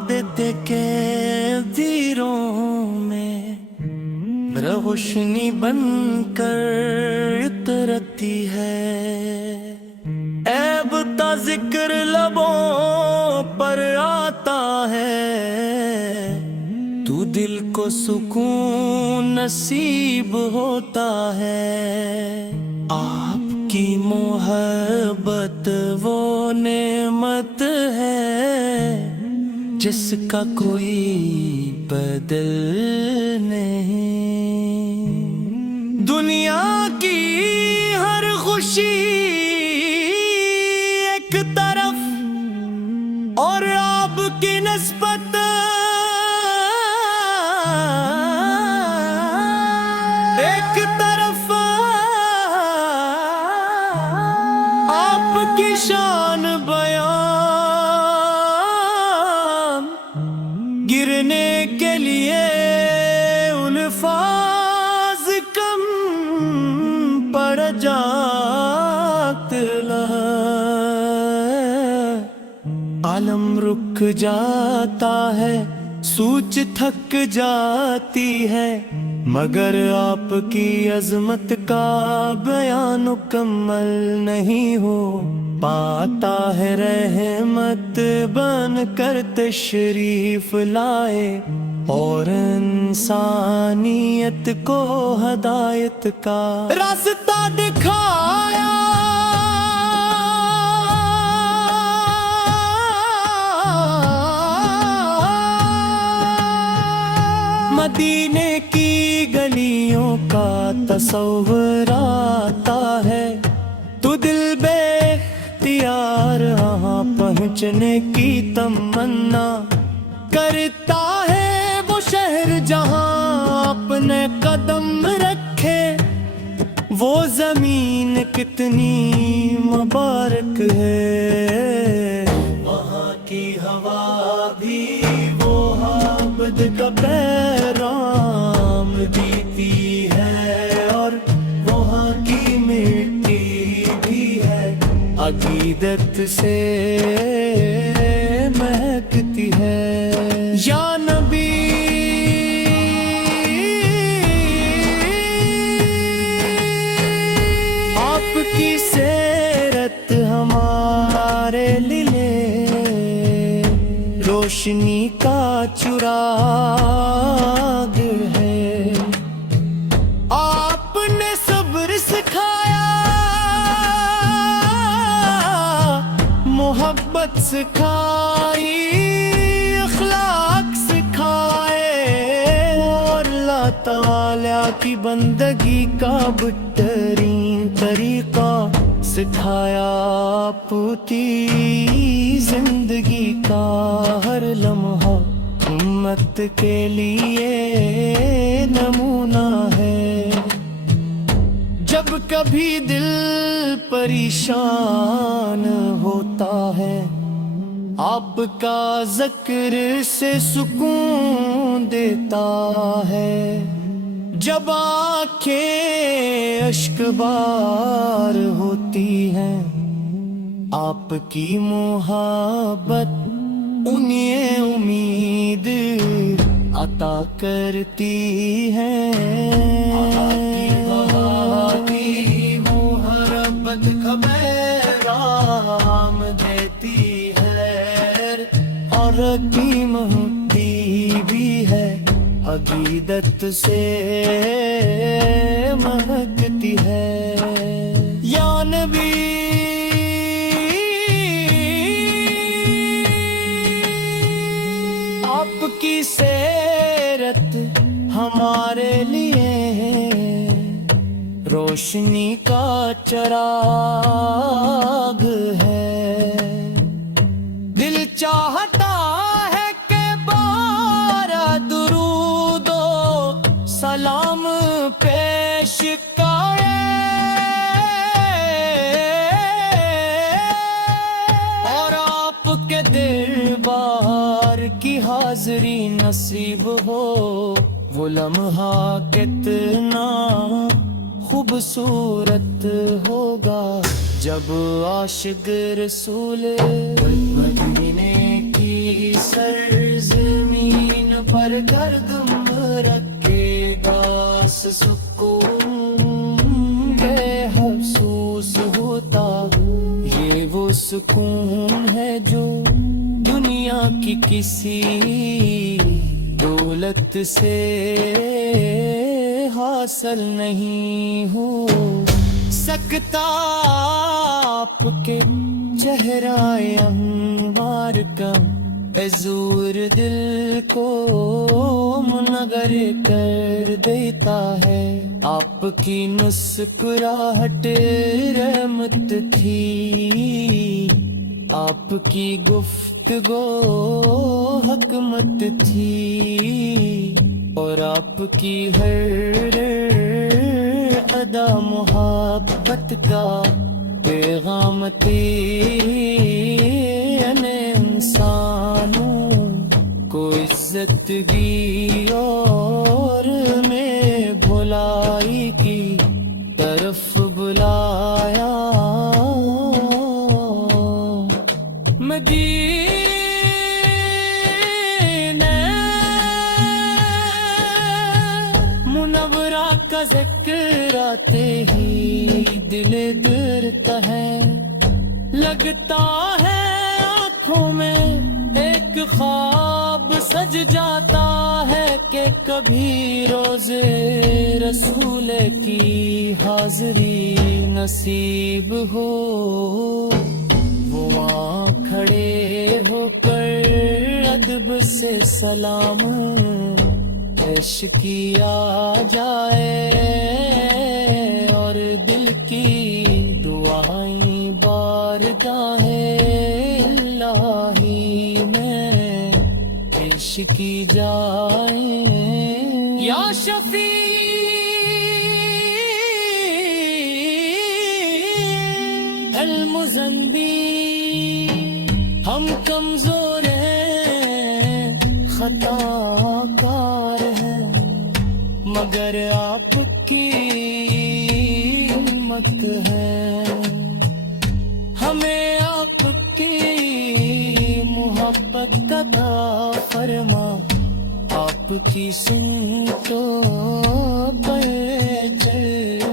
देते के तीरों में रोशनी बनकर उतरती है। ऐब का जिक्र लबों पर आता है, तू दिल को सुकून नसीब होता है। आपकी मोहब्बत वो नेमत है जिसका कोई बदल नहीं। दुनिया की हर खुशी एक तरफ और आपकी निस्बत एक तरफ, आपकी शान बयान गिरने के लिए अल्फाज कम पड़ जाते आलम रुक जाता है, सूच थक जाती है, मगर आपकी अजमत का बयान मुकम्मल नहीं हो पाता है। रहमत बन कर तशरीफ लाए और इंसानियत को हदायत का रास्ता दिखाया। मदीने की गलियों का तस्वर आता है, तो दिल बेख्तियार वहाँ पहुँचने की तमन्ना करता है। वो शहर जहाँ अपने कदम रखे, वो जमीन कितनी मुबारक है। वहाँ की हवा भी वो आबद का पैगाम देती है, और वहाँ की मिट्टी भी है अकीदत से महकती है। या नबी आपकी सीरत हमारे लिए रोशनी का चुराग है। आपने सब्र सिखाया, मोहब्बत सिखाई, अखलाक सिखाए, और अल्लाह ताला की बंदगी का बेहतरीन तरीका सिखाया। पूरी जिंदगी का हर लम्हा उम्मत के लिए नमूना है। जब कभी दिल परेशान होता है, आपका ज़िक्र से सुकून देता है। जब आंखें अश्कबार होती हैं, आपकी मोहब्बत उन्हें उम्मीद अता करती है। आपकी मोहब्बत का पैगाम देती है, और हकीम होती भी है अकीदत से महकती है। या नबी आपकी सीरत हमारे लिए रोशनी का चराग है। दिल चाहता है कि बारा दुरूदो सलाम पेश करे, और आपके दरबार की हाज़री नसीब हो। वो लम्हा कितना खूबसूरत होगा जब आशिक रसूल मदीने की सर پر گردم رکھے داس سکون بے حفصوص ہوتا یہ وہ سکون ہے جو دنیا کی کسی دولت سے حاصل نہیں ہو سکتا آپ کے چہرہ انوار کا حضور دل کو منور کر دیتا ہے آپ کی مسکراہٹ رحمت تھی آپ کی گفتگو حکمت تھی اور آپ کی ہر ادا محبت کا پیغام تھی انسانوں کو عزت دی اور میں بھلائی کی طرف بلایا مدینہ منورہ کا ذکر آتے ہی دل درتا ہے لگتا ہے آنکھوں میں ایک خواب سج جاتا ہے کہ کبھی روزے رسول کی حاضری نصیب ہو وہاں کھڑے ہو کر ادب سے سلام پیش کیا جائے اور دل کی دعائیں بارگاہ الہی میں پیش کی جائیں یا شفیع المذنبین ہم کمزور ہیں خطا کار ہیں مگر آپ کی ہمت ہے ہمیں آپ کی محبت عطا فرما آپ کی سنتوں پر چل